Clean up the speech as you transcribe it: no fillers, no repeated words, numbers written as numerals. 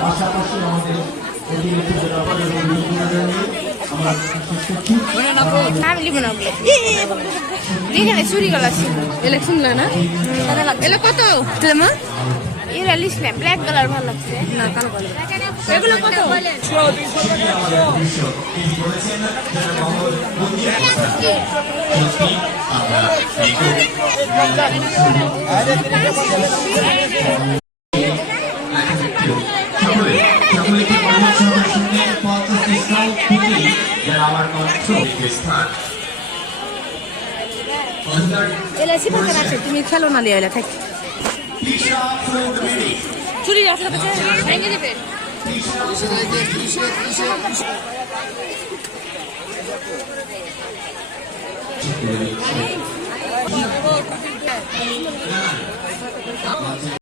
পাশাপাশি আমাদের অতিরিক্ত জেলাপাল এখানে চুরি গলা এলে শুনলে না এলে কত মা এরা লিস্ট নেই ব্ল্যাক কালার ভালো লাগছে না কালো কালার এগুলো কত তুমি খেলো না লিয়া থাক চুরি আপনার কাছে ভেঙে দেবে